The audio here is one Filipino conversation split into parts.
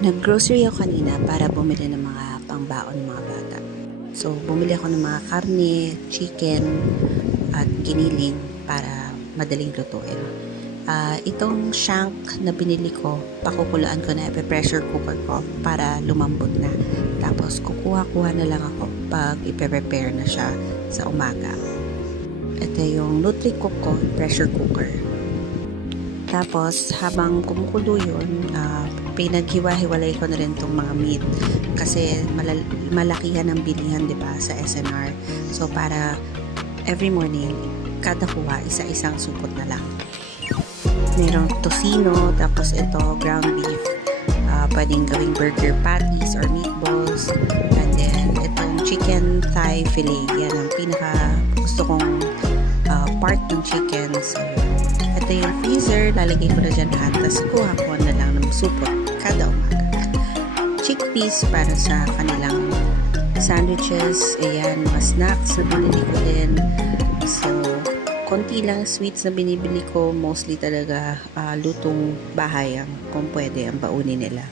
Nag-grocery ako kanina para bumili ng mga pangbaon ng mga bata. So, bumili ako ng mga karne, chicken, at giniling para madaling lutuin. Itong shank na binili ko, pakukulaan ko na, ipe-pressure cooker ko para lumambot na. Tapos, kukuha-kuha na lang ako pag ipe-prepare na siya sa umaga. Ito yung Nutri-Cook ko, pressure cooker. Tapos, habang kumukulo yun, pinaghiwa-hiwalay ko na rin itong mga meat kasi malakihan ang bilihan, di ba, sa SNR. So, para every morning, kada kuha, isa-isang supot na lang. Merong tocino, tapos ito, ground beef. Pwedeng gawing burger patties or meatballs. And then, itong chicken thigh fillet. Yan ang pinaka gusto kong part ng chicken. So, ito yung freezer, lalagay ko na dyan lahat, tapos kuha ko na lang ng supot kada umaga. Chickpeas para sa kanilang sandwiches, ayan, mga snacks na binili ko din. So, konti lang sweets na binibili ko, mostly talaga lutong bahay ang kung pwede ang baunin nila.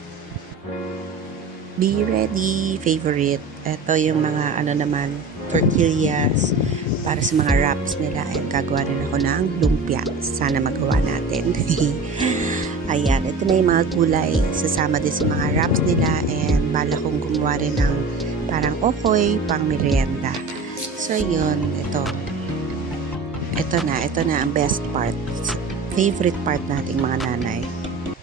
Be ready, favorite. Ito yung mga tortillas para sa mga wraps nila. Ayan, gagawa rin ako ng lumpia. Sana magawa natin. Ayan, ito na yung mga gulay. Sasama din sa mga wraps nila. And bala kong gumawa rin ng parang okoy, pang merienda. So, yun. Ito na ang best part. Favorite part nating mga nanay.